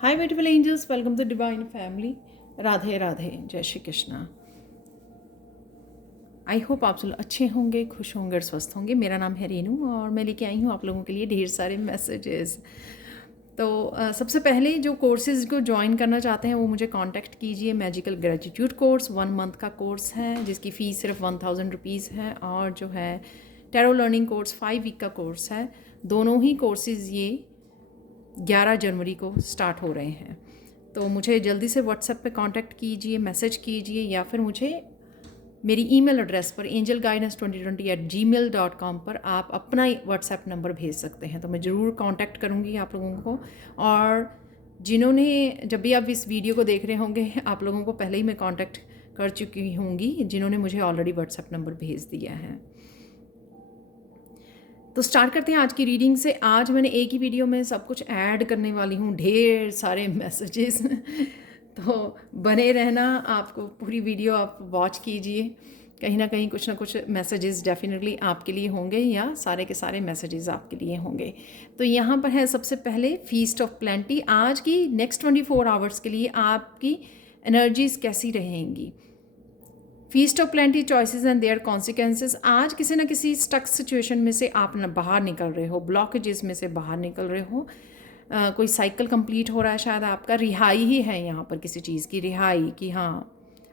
Hi beautiful angels, welcome to divine family. Radhe Radhe, जय Shri Krishna. I hope आप सब अच्छे होंगे, खुश होंगे और स्वस्थ होंगे। मेरा नाम है रेनू और मैं लेके आई हूँ आप लोगों के लिए ढेर सारे मैसेजेस। तो सबसे पहले जो कोर्सेज को ज्वाइन करना चाहते हैं वो मुझे कांटेक्ट कीजिए। मैजिकल ग्रेटिट्यूड कोर्स 1 मंथ का कोर्स है जिसकी फ़ीस सिर्फ 1000 रुपीज़ है, और जो है टैरो लर्निंग कोर्स 5 वीक का कोर्स है। दोनों ही कोर्सेज़ ये 11 जनवरी को स्टार्ट हो रहे हैं। तो मुझे जल्दी से व्हाट्सएप पे कांटेक्ट कीजिए, मैसेज कीजिए, या फिर मुझे मेरी ईमेल एड्रेस पर angelguidance2020@gmail.com पर आप अपना व्हाट्सएप नंबर भेज सकते हैं। तो मैं ज़रूर कांटेक्ट करूँगी आप लोगों को। और जिन्होंने, जब भी आप इस वीडियो को देख रहे होंगे, आप लोगों को पहले ही मैं कांटेक्ट कर चुकी होंगी जिन्होंने मुझे ऑलरेडी व्हाट्सएप नंबर भेज दिया है। तो स्टार्ट करते हैं आज की रीडिंग से। आज मैंने एक ही वीडियो में सब कुछ ऐड करने वाली हूँ, ढेर सारे मैसेजेस तो बने रहना, आपको पूरी वीडियो आप वॉच कीजिए। कहीं ना कहीं कुछ ना कुछ मैसेजेस डेफिनेटली आपके लिए होंगे, या सारे के सारे मैसेजेस आपके लिए होंगे। तो यहाँ पर है सबसे पहले फीस्ट ऑफ प्लेंटी। आज की नेक्स्ट 24 आवर्स के लिए आपकी एनर्जीज कैसी रहेंगी। Feast of plenty, choices and their consequences. आज किसी न किसी स्टक सिचुएशन में से आप बाहर निकल रहे हो, ब्लॉकेजेस में से बाहर निकल रहे हो। कोई साइकिल कंप्लीट हो रहा है, शायद आपका रिहाई ही है यहाँ पर, किसी चीज़ की रिहाई कि हाँ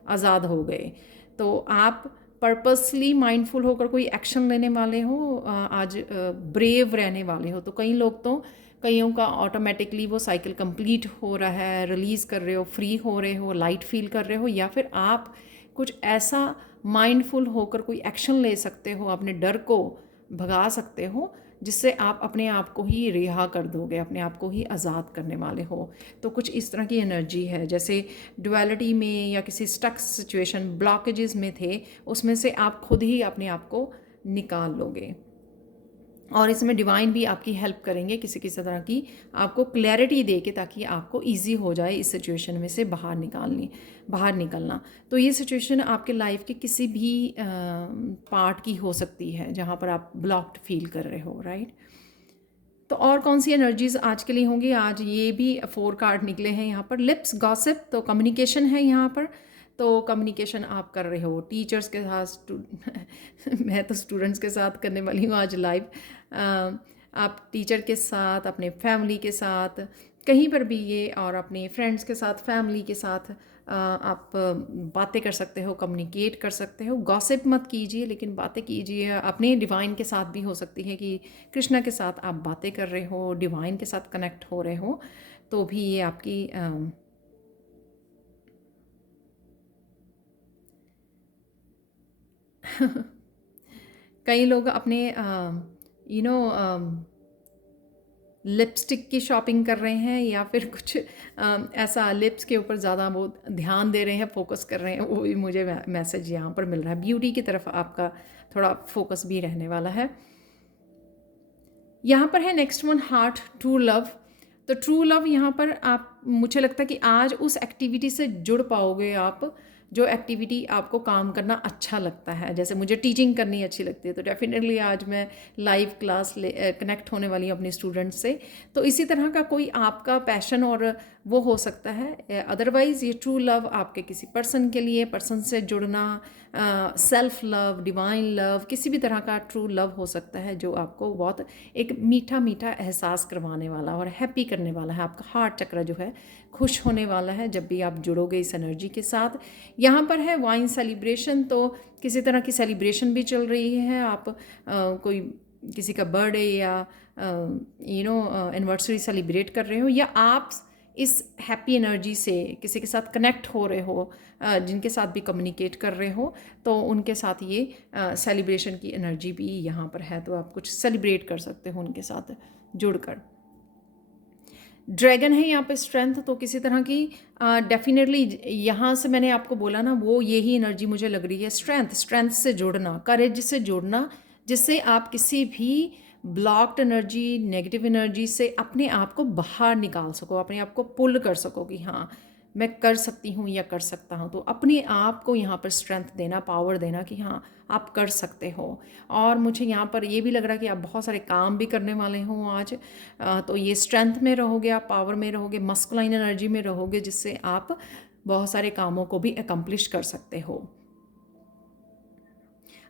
आज़ाद हो गए। तो आप पर्पसली माइंडफुल होकर कोई एक्शन लेने वाले हो, आज ब्रेव रहने वाले हो। तो कई लोग तो, कईयों का ऑटोमेटिकली वो साइकिल कंप्लीट हो रहा है, रिलीज़ कर रहे हो, फ्री हो रहे हो, लाइट फील कर रहे हो, या फिर आप कुछ ऐसा माइंडफुल होकर कोई एक्शन ले सकते हो, अपने डर को भगा सकते हो, जिससे आप अपने आप को ही रिहा कर दोगे, अपने आप को ही आज़ाद करने वाले हो। तो कुछ इस तरह की एनर्जी है, जैसे डुअलिटी में या किसी स्टक सिचुएशन, ब्लॉकेजेस में थे, उसमें से आप खुद ही अपने आप को निकाल लोगे। और इसमें डिवाइन भी आपकी हेल्प करेंगे किसी किसी तरह की, आपको क्लैरिटी दे के, ताकि आपको इजी हो जाए इस सिचुएशन में से बाहर निकलना। तो ये सिचुएशन आपके लाइफ के किसी भी पार्ट की हो सकती है जहाँ पर आप ब्लॉक्ड फील कर रहे हो, राइट। तो और कौन सी एनर्जीज आज के लिए होंगी। आज ये भी 4 कार्ड निकले हैं यहाँ पर। लिप्स, गॉसिप, तो कम्युनिकेशन है यहाँ पर। तो कम्युनिकेशन आप कर रहे हो टीचर्स के साथ, मैं तो स्टूडेंट्स के साथ करने वाली हूँ आज लाइव। आप टीचर के साथ, अपने फैमिली के साथ, कहीं पर भी ये, और अपने फ्रेंड्स के साथ, फैमिली के साथ आप बातें कर सकते हो, कम्युनिकेट कर सकते हो। गॉसिप मत कीजिए, लेकिन बातें कीजिए। अपने डिवाइन के साथ भी हो सकती है कि कृष्णा के साथ आप बातें कर रहे हो, डिवाइन के साथ कनेक्ट हो रहे हो, तो भी ये आपकी कई लोग अपने यू नो लिपस्टिक की शॉपिंग कर रहे हैं, या फिर कुछ ऐसा लिप्स के ऊपर ज़्यादा वो ध्यान दे रहे हैं, फोकस कर रहे हैं। वो भी मुझे मैसेज यहाँ पर मिल रहा है। ब्यूटी की तरफ आपका थोड़ा फोकस भी रहने वाला है। यहाँ पर है next one, heart, true love. तो ट्रू लव यहाँ पर आप, मुझे लगता है कि आज उस एक्टिविटी से जुड़ पाओगे आप, जो एक्टिविटी आपको काम करना अच्छा लगता है। जैसे मुझे टीचिंग करनी अच्छी लगती है, तो डेफिनेटली आज मैं लाइव क्लास कनेक्ट होने वाली हूँ अपने स्टूडेंट्स से। तो इसी तरह का कोई आपका पैशन और वो हो सकता है। अदरवाइज़ ये ट्रू लव आपके किसी पर्सन के लिए, पर्सन से जुड़ना, सेल्फ लव, डिवाइन लव, किसी भी तरह का ट्रू लव हो सकता है, जो आपको बहुत एक मीठा मीठा एहसास करवाने वाला और हैप्पी करने वाला है। आपका हार्ट चक्र जो है खुश होने वाला है जब भी आप जुड़ोगे इस एनर्जी के साथ। यहाँ पर है वाइन सेलिब्रेशन, तो किसी तरह की सेलिब्रेशन भी चल रही है। आप कोई किसी का बर्थडे या एनिवर्सरी सेलिब्रेट कर रहे हो, या आप इस हैप्पी एनर्जी से किसी के साथ कनेक्ट हो रहे हो, जिनके साथ भी कम्युनिकेट कर रहे हो, तो उनके साथ ये सेलिब्रेशन की एनर्जी भी यहाँ पर है। तो आप कुछ सेलिब्रेट कर सकते हो उनके साथ जुड़कर। ड्रैगन है यहाँ पे स्ट्रेंथ, तो किसी तरह की डेफिनेटली यहाँ से मैंने आपको बोला ना, वो यही एनर्जी मुझे लग रही है। स्ट्रेंथ से जुड़ना, करेज से जुड़ना, जिससे आप किसी भी ब्लॉक्ड एनर्जी, नेगेटिव एनर्जी से अपने आप को बाहर निकाल सको, अपने आप को पुल कर सको कि हाँ मैं कर सकती हूँ या कर सकता हूँ। तो अपने आप को यहाँ पर स्ट्रेंथ देना, पावर देना कि हाँ आप कर सकते हो। और मुझे यहाँ पर ये भी लग रहा है कि आप बहुत सारे काम भी करने वाले हो आज। तो ये स्ट्रेंथ में रहोगे, आप पावर में रहोगे, मस्कुलाइन एनर्जी में रहोगे, जिससे आप बहुत सारे कामों को भी अकम्प्लिश कर सकते हो।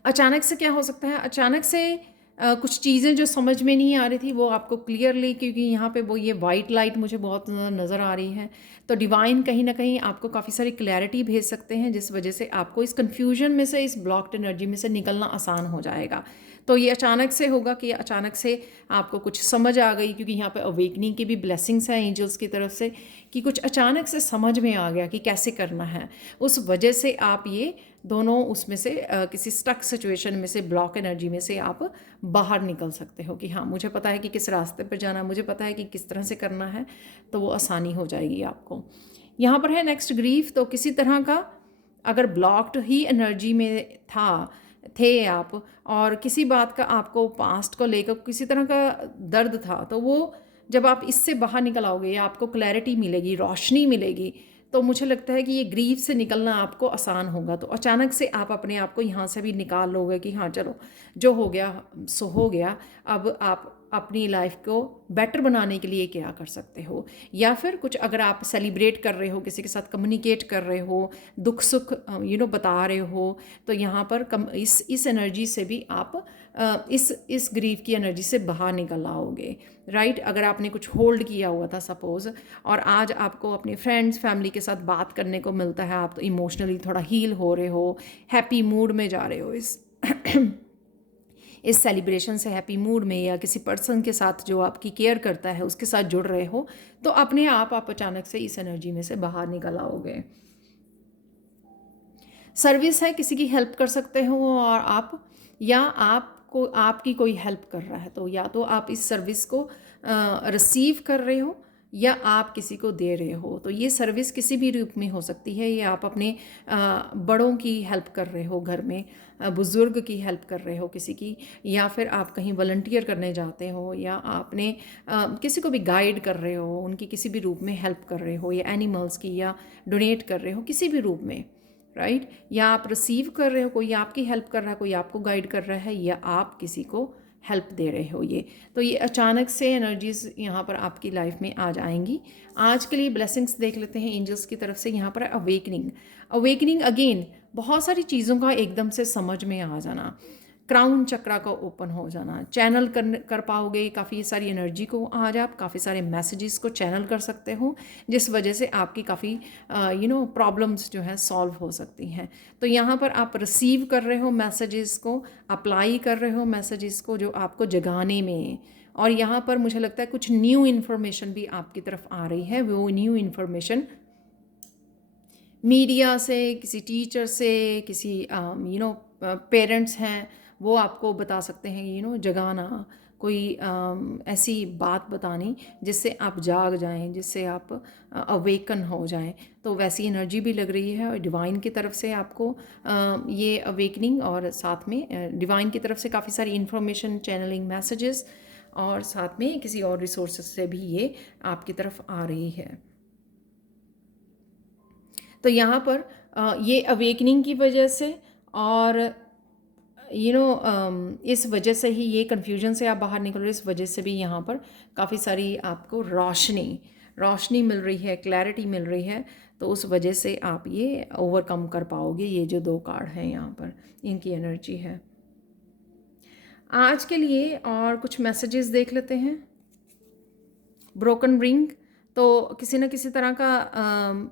अचानक से क्या हो सकता है, अचानक से कुछ चीज़ें जो समझ में नहीं आ रही थी वो आपको क्लियरली, क्योंकि यहाँ पे वो ये वाइट लाइट मुझे बहुत नज़र आ रही है, तो डिवाइन कहीं ना कहीं आपको काफ़ी सारी क्लैरिटी भेज सकते हैं, जिस वजह से आपको इस कन्फ्यूजन में से, इस ब्लॉक्ड एनर्जी में से निकलना आसान हो जाएगा। तो ये अचानक से होगा कि अचानक से आपको कुछ समझ आ गई, क्योंकि यहाँ पे अवेकनिंग की भी ब्लेसिंग्स हैं एंजल्स की तरफ से, कि कुछ अचानक से समझ में आ गया कि कैसे करना है। उस वजह से आप ये दोनों उसमें से किसी स्टक सिचुएशन में से, ब्लॉक एनर्जी में से आप बाहर निकल सकते हो कि हाँ मुझे पता है कि किस रास्ते पर जाना है, मुझे पता है कि किस तरह से करना है, तो वो आसानी हो जाएगी आपको। यहाँ पर है नेक्स्ट ग्रीफ। तो किसी तरह का अगर ब्लॉक्ड ही एनर्जी में थे आप, और किसी बात का आपको पास्ट को लेकर किसी तरह का दर्द था, तो वो जब आप इससे बाहर निकल आओगे या आपको क्लैरिटी मिलेगी, रोशनी मिलेगी, तो मुझे लगता है कि ये ग्रीफ से निकलना आपको आसान होगा। तो अचानक से आप अपने आप को यहाँ से भी निकाल लोगे कि हाँ चलो जो हो गया सो हो गया, अब आप अपनी लाइफ को बेटर बनाने के लिए क्या कर सकते हो। या फिर कुछ अगर आप सेलिब्रेट कर रहे हो, किसी के साथ कम्युनिकेट कर रहे हो, दुख सुख बता रहे हो, तो यहाँ पर इस एनर्जी से भी आप इस ग्रीफ की एनर्जी से बाहर निकल आओगे, राइट। अगर आपने कुछ होल्ड किया हुआ था सपोज़, और आज आपको अपने फ्रेंड्स फैमिली के साथ बात करने को मिलता है, आप तो इमोशनली थोड़ा हील हो रहे हो, हैप्पी मूड में जा रहे हो इस सेलिब्रेशन से, हैप्पी मूड में, या किसी पर्सन के साथ जो आपकी केयर करता है उसके साथ जुड़ रहे हो, तो अपने आप अचानक से इस एनर्जी में से बाहर निकल आओगे। सर्विस है, किसी की हेल्प कर सकते हो, और आप या आपको आपकी कोई हेल्प कर रहा है, तो या तो आप इस सर्विस को रिसीव कर रहे हो या आप किसी को दे रहे हो। तो ये सर्विस किसी भी रूप में हो सकती है, या आप अपने बड़ों की हेल्प कर रहे हो, घर में बुज़ुर्ग की हेल्प कर रहे हो किसी की, या फिर आप कहीं वॉलंटियर करने जाते हो, या आपने किसी को भी गाइड कर रहे हो, उनकी किसी भी रूप में हेल्प कर रहे हो, या एनिमल्स की, या डोनेट कर रहे हो किसी भी रूप में, राइट। या आप रिसीव कर रहे हो, कोई आपकी हेल्प कर रहा है, कोई आपको गाइड कर रहा है, या आप किसी को हेल्प दे रहे हो। ये अचानक से एनर्जीज़ यहाँ पर आपकी लाइफ में आ जाएंगी। आज के लिए ब्लेसिंग्स देख लेते हैं एंजल्स की तरफ से। यहाँ पर अवेकनिंग अगेन, बहुत सारी चीज़ों का एकदम से समझ में आ जाना, क्राउन चक्रा का ओपन हो जाना, चैनल कर पाओगे काफ़ी सारी एनर्जी को। आज आप काफ़ी सारे मैसेजेस को चैनल कर सकते हो, जिस वजह से आपकी काफ़ी प्रॉब्लम्स जो है सॉल्व हो सकती हैं। तो यहाँ पर आप रिसीव कर रहे हो मैसेजेस को, अप्लाई कर रहे हो मैसेजेस को जो आपको जगाने में, और यहाँ पर मुझे लगता है कुछ न्यू इन्फॉर्मेशन भी आपकी तरफ आ रही है। वो न्यू इन्फॉर्मेशन मीडिया से, किसी टीचर से, किसी पेरेंट्स हैं वो आपको बता सकते हैं, जगाना, कोई ऐसी बात बतानी जिससे आप जाग जाएं, जिससे आप अवेकन हो जाएं। तो वैसी एनर्जी भी लग रही है, और डिवाइन की तरफ से आपको ये अवेकनिंग, और साथ में डिवाइन की तरफ से काफ़ी सारी इन्फॉर्मेशन, चैनलिंग मैसेजेस, और साथ में किसी और रिसोर्सेज से भी ये आपकी तरफ आ रही है। तो यहाँ पर ये अवेकनिंग की वजह से, और इस वजह से ही, ये कन्फ्यूजन से आप बाहर निकल रहे हो, इस वजह से भी यहाँ पर काफ़ी सारी आपको रोशनी मिल रही है, क्लैरिटी मिल रही है। तो उस वजह से आप ये ओवरकम कर पाओगे। ये जो 2 कार्ड हैं यहाँ पर, इनकी एनर्जी है आज के लिए। और कुछ मैसेजेस देख लेते हैं। ब्रोकन रिंग, तो किसी न किसी तरह का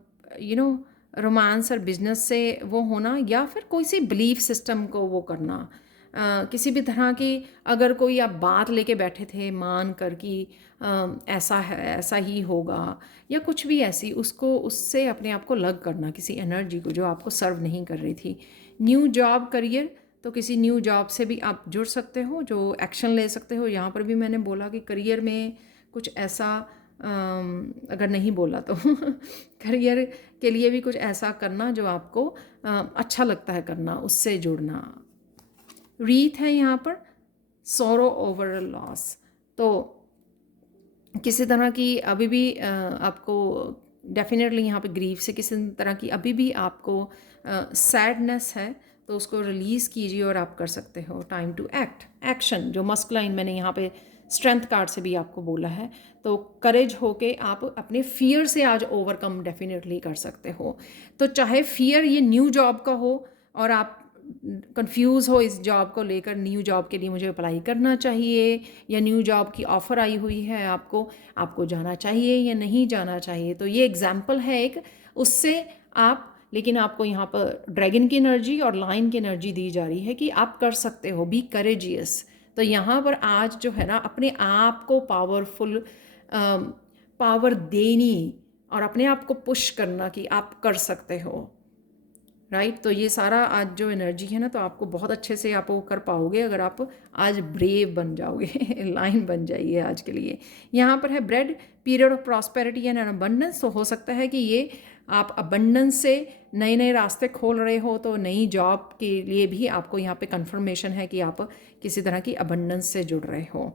रोमांस और बिजनेस से वो होना, या फिर कोई सी बिलीफ सिस्टम को वो करना, किसी भी तरह की, अगर कोई आप बात लेके बैठे थे मान कर कि ऐसा है, ऐसा ही होगा, या कुछ भी ऐसी, उससे अपने आप को अलग करना, किसी एनर्जी को जो आपको सर्व नहीं कर रही थी। न्यू जॉब, करियर, तो किसी न्यू जॉब से भी आप जुड़ सकते हो, जो एक्शन ले सकते हो। यहाँ पर भी मैंने बोला कि करियर में कुछ ऐसा, अगर नहीं बोला तो करियर के लिए भी कुछ ऐसा करना जो आपको अच्छा लगता है करना, उससे जुड़ना। रीथ है यहाँ पर, सोरो ओवर लॉस, तो किसी तरह की अभी भी आपको डेफिनेटली यहाँ पे ग्रीफ से किसी तरह की अभी भी आपको सैडनेस है तो उसको रिलीज़ कीजिए और आप कर सकते हो। टाइम टू एक्ट, एक्शन, जो मस्कुलाइन मैंने यहाँ पे स्ट्रेंथ कार्ड से भी आपको बोला है, तो करेज होके आप अपने फियर से आज ओवरकम डेफिनेटली कर सकते हो। तो चाहे फियर ये न्यू जॉब का हो और आप कंफ्यूज हो इस जॉब को लेकर, न्यू जॉब के लिए मुझे अप्लाई करना चाहिए या न्यू जॉब की ऑफ़र आई हुई है आपको जाना चाहिए या नहीं जाना चाहिए, तो ये एग्जाम्पल है एक उससे आप, लेकिन आपको यहाँ पर ड्रैगन की एनर्जी और लाइन की एनर्जी दी जा रही है कि आप कर सकते हो, बी करेजियस। तो यहाँ पर आज जो है ना अपने आप को पावरफुल पावर देनी और अपने आप को पुश करना कि आप कर सकते हो, राइट। तो ये सारा आज जो एनर्जी है ना, तो आपको बहुत अच्छे से आप वो कर पाओगे अगर आप आज ब्रेव बन जाओगे लाइन बन जाइए आज के लिए। यहाँ पर है bread, period of prosperity and abundance. तो हो सकता है कि ये आप अबंडेंस से नए नए रास्ते खोल रहे हो, तो नई जॉब के लिए भी आपको यहाँ पे कंफर्मेशन है कि आप किसी तरह की अबंडेंस से जुड़ रहे हो।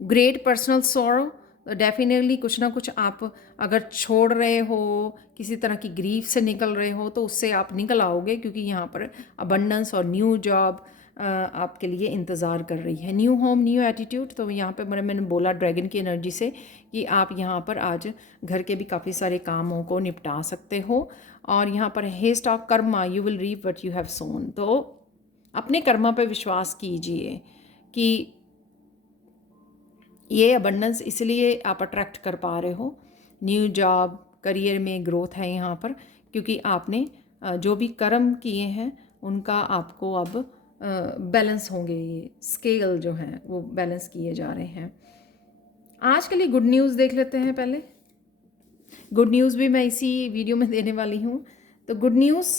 ग्रेट पर्सनल सोरो, तो डेफिनेटली कुछ ना कुछ आप अगर छोड़ रहे हो, किसी तरह की ग्रीफ से निकल रहे हो, तो उससे आप निकल आओगे, क्योंकि यहाँ पर अबंडेंस और न्यू जॉब आपके लिए इंतज़ार कर रही है। न्यू होम, न्यू एटीट्यूड, तो यहाँ पे मैंने बोला ड्रैगन की एनर्जी से कि आप यहाँ पर आज घर के भी काफ़ी सारे कामों को निपटा सकते हो। और यहाँ पर हे स्टॉक karma, you will reap what you have sown. तो अपने कर्मा पे विश्वास कीजिए कि ये अबंडेंस इसलिए आप अट्रैक्ट कर पा रहे हो, न्यू जॉब, करियर में ग्रोथ है यहाँ पर, क्योंकि आपने जो भी कर्म किए हैं उनका आपको अब बैलेंस होंगे, ये स्केल जो हैं वो बैलेंस किए जा रहे हैं। आज के लिए गुड न्यूज़ देख लेते हैं पहले। गुड न्यूज़ भी मैं इसी वीडियो में देने वाली हूँ। तो गुड न्यूज़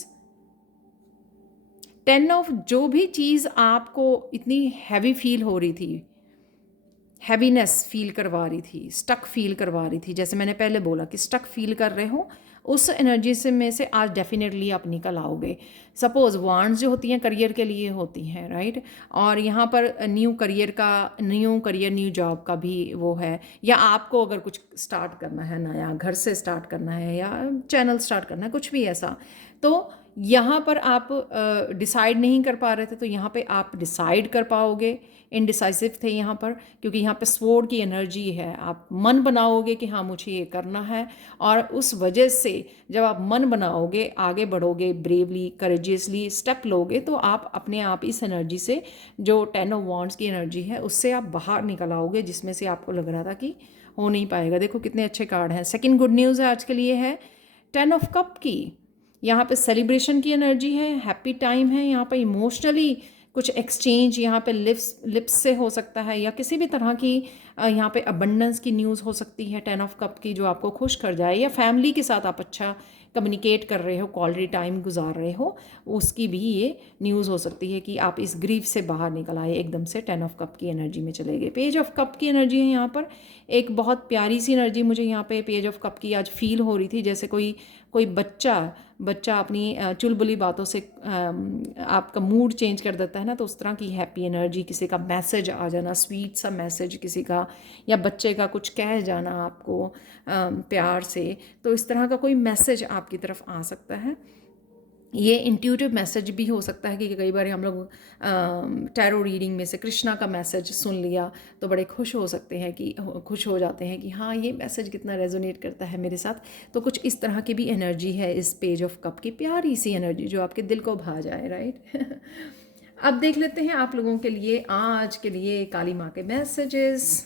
10 ऑफ, जो भी चीज़ आपको इतनी हैवी फील हो रही थी, हैवीनेस फील करवा रही थी, स्टक फील करवा रही थी, जैसे मैंने पहले बोला कि स्टक फील कर रहे हो, उस एनर्जी से में से आज डेफिनेटली आप निकल आओगे। सपोज़ वांड्स जो होती हैं करियर के लिए होती हैं, राइट। और यहाँ पर न्यू करियर, न्यू जॉब का भी वो है, या आपको अगर कुछ स्टार्ट करना है नया, घर से स्टार्ट करना है या चैनल स्टार्ट करना है, कुछ भी ऐसा, तो यहाँ पर आप डिसाइड नहीं कर पा रहे थे, तो यहाँ पे आप डिसाइड कर पाओगे। इनडिसाइसिव थे यहाँ पर, क्योंकि यहाँ पे स्वॉर्ड की एनर्जी है। आप मन बनाओगे कि हाँ मुझे ये करना है, और उस वजह से जब आप मन बनाओगे, आगे बढ़ोगे, ब्रेवली करेजियसली स्टेप लोगे, तो आप अपने आप इस एनर्जी से, जो 10 ऑफ वॉन्ड्स की एनर्जी है, उससे आप बाहर निकल आओगे, जिसमें से आपको लग रहा था कि हो नहीं पाएगा। देखो कितने अच्छे कार्ड हैं। सेकेंड गुड न्यूज़ है आज के लिए है 10 ऑफ कप की। यहाँ पे सेलिब्रेशन की एनर्जी है, हैप्पी टाइम है, यहाँ पे इमोशनली कुछ एक्सचेंज यहाँ पे लिप्स से हो सकता है, या किसी भी तरह की यहाँ पे अबंडेंस की न्यूज़ हो सकती है 10 ऑफ कप की, जो आपको खुश कर जाए, या फैमिली के साथ आप अच्छा कम्युनिकेट कर रहे हो, क्वालिटी टाइम गुजार रहे हो, उसकी भी ये न्यूज़ हो सकती है कि आप इस ग्रीफ से बाहर निकल आए, एकदम से 10 ऑफ कप की एनर्जी में चले गए। पेज ऑफ कप की एनर्जी है यहाँ पर, एक बहुत प्यारी सी एनर्जी मुझे यहाँ पे पेज ऑफ कप की आज फील हो रही थी, जैसे कोई बच्चा अपनी चुलबुली बातों से आपका मूड चेंज कर देता है ना, तो उस तरह की हैप्पी एनर्जी, किसी का मैसेज आ जाना, स्वीट सा मैसेज किसी का, या बच्चे का कुछ कह जाना आपको प्यार से, तो इस तरह का कोई मैसेज आपकी तरफ आ सकता है। ये इंट्यूटिव मैसेज भी हो सकता है कि कई बार हम लोग टैरो रीडिंग में से कृष्णा का मैसेज सुन लिया तो बड़े खुश हो सकते हैं, कि खुश हो जाते हैं कि हाँ ये मैसेज कितना रेजोनेट करता है मेरे साथ। तो कुछ इस तरह की भी एनर्जी है इस पेज ऑफ कप की, प्यारी सी एनर्जी जो आपके दिल को भा जाए, राइट। अब देख लेते हैं आप लोगों के लिए आज के लिए काली माँ के messages.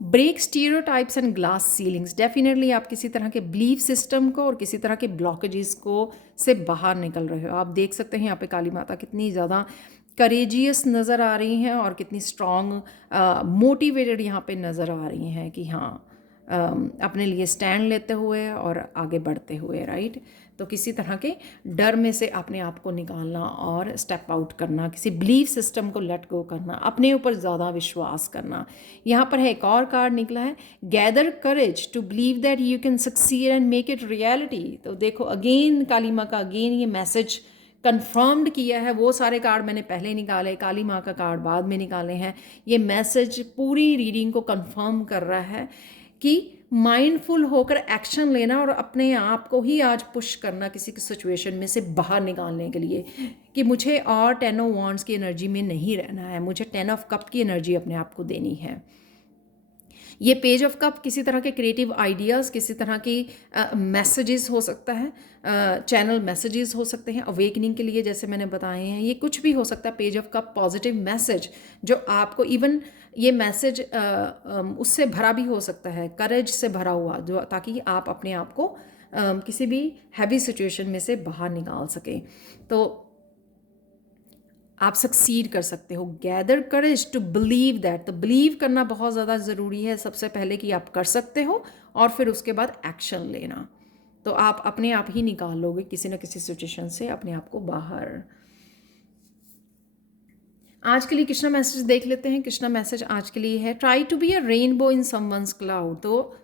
Break stereotypes and glass ceilings, definitely आप किसी तरह के बिलीफ सिस्टम को और किसी तरह के ब्लॉकेजेस को से बाहर निकल रहे हो। आप देख सकते हैं यहाँ पे काली माता कितनी ज़्यादा करेजियस नज़र आ रही हैं और कितनी स्ट्रॉन्ग मोटिवेटेड यहाँ पे नज़र आ रही हैं कि हाँ अपने लिए स्टैंड लेते हुए और आगे बढ़ते हुए, राइट। तो किसी तरह के डर में से अपने आप को निकालना और स्टेप आउट करना, किसी बिलीफ सिस्टम को लेट गो करना, अपने ऊपर ज़्यादा विश्वास करना। यहाँ पर है एक और कार्ड निकला है, gather courage to believe that you can succeed and make it reality. तो देखो अगेन काली माँ का अगेन ये मैसेज कंफर्म्ड किया है, वो सारे कार्ड मैंने पहले निकाले, काली माँ का कार्ड बाद में निकाले हैं। ये मैसेज पूरी रीडिंग को कंफर्म कर रहा है कि माइंडफुल होकर एक्शन लेना और अपने आप को ही आज पुश करना किसी की सिचुएशन में से बाहर निकालने के लिए, कि मुझे और 10 ऑफ वांड्स की एनर्जी में नहीं रहना है, मुझे 10 ऑफ कप की एनर्जी अपने आप को देनी है। ये पेज ऑफ कप किसी तरह के क्रिएटिव आइडियाज़, किसी तरह की मैसेजेस हो सकता है, चैनल मैसेजेस हो सकते हैं अवेकनिंग के लिए, जैसे मैंने बताए हैं। ये कुछ भी हो सकता है। Page of cup positive message जो आपको, इवन ये मैसेज उससे भरा भी हो सकता है, करेज से भरा हुआ, जो ताकि आप अपने आप को किसी भी हैवी सिचुएशन में से बाहर निकाल सकें। तो आप सक्सीड कर सकते हो। Gather courage to believe that, तो बिलीव करना बहुत ज़्यादा ज़रूरी है सबसे पहले कि आप कर सकते हो, और फिर उसके बाद एक्शन लेना। तो आप अपने आप ही निकाल लोगे किसी न किसी सिचुएशन से अपने आप को बाहर। आज के लिए कृष्णा मैसेज देख लेते हैं। कृष्णा मैसेज आज के लिए है, try to be a rainbow in someone's cloud. तो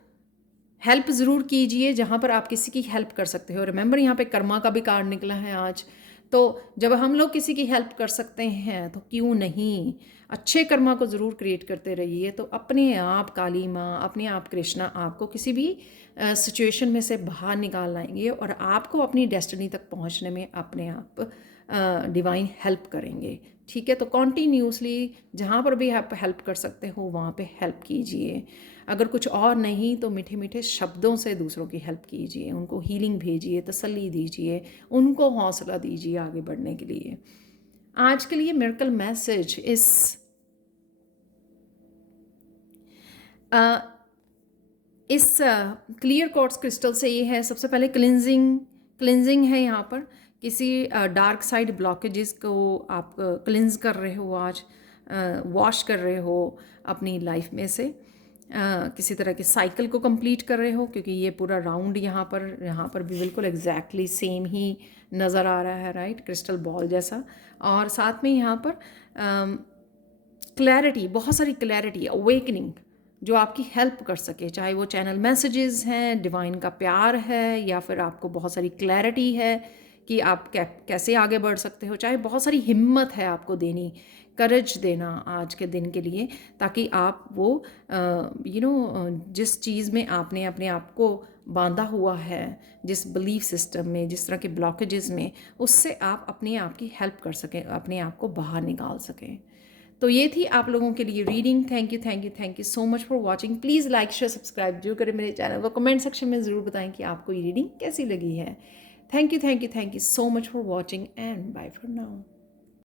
हेल्प ज़रूर कीजिए जहाँ पर आप किसी की हेल्प कर सकते हो। रिमेंबर, यहाँ पे कर्मा का भी कार्ड निकला है आज। तो जब हम लोग किसी की हेल्प कर सकते हैं तो क्यों नहीं, अच्छे कर्मा को ज़रूर क्रिएट करते रहिए। तो अपने आप काली माँ, अपने आप कृष्णा आपको किसी भी सिचुएशन में से बाहर निकाल लाएंगे और आपको अपनी डेस्टिनी तक पहुँचने में अपने आप डिवाइन हेल्प करेंगे। ठीक है, तो कॉन्टीन्यूसली जहाँ पर भी आप हेल्प कर सकते हो वहाँ पे हेल्प कीजिए। अगर कुछ और नहीं तो मीठे मीठे शब्दों से दूसरों की हेल्प कीजिए, उनको हीलिंग भेजिए, तसल्ली दीजिए, उनको हौसला दीजिए आगे बढ़ने के लिए। आज के लिए मिरेकल मैसेज इस क्लियर क्वार्ट्ज क्रिस्टल से ये है, सबसे पहले क्लिनजिंग है। यहाँ पर किसी डार्क साइड ब्लॉकेजेस को आप क्लिनज कर रहे हो आज, वॉश कर रहे हो अपनी लाइफ में से, किसी तरह के साइकिल को कंप्लीट कर रहे हो, क्योंकि ये पूरा राउंड यहाँ पर भी बिल्कुल एग्जैक्टली सेम ही नज़र आ रहा है, राइट, क्रिस्टल बॉल जैसा। और साथ में यहाँ पर क्लैरिटी, बहुत सारी क्लैरिटी, अवेकनिंग जो आपकी हेल्प कर सके, चाहे वो चैनल मैसेजेस हैं, डिवाइन का प्यार है, या फिर आपको बहुत सारी क्लैरिटी है कि आप कैसे आगे बढ़ सकते हो, चाहे बहुत सारी हिम्मत है आपको देनी, करेज देना आज के दिन के लिए, ताकि आप वो जिस चीज़ में आपने अपने आप को बांधा हुआ है, जिस बिलीफ सिस्टम में, जिस तरह के ब्लॉकेजेस में, उससे आप अपने आप की हेल्प कर सकें, अपने आप को बाहर निकाल सकें। तो ये थी आप लोगों के लिए reading. Thank you so much for watching. Please like share subscribe जो करें मेरे चैनल को। कमेंट सेक्शन में ज़रूर बताएं कि आपको ये रीडिंग कैसी लगी है। Thank you so much for watching and bye for now.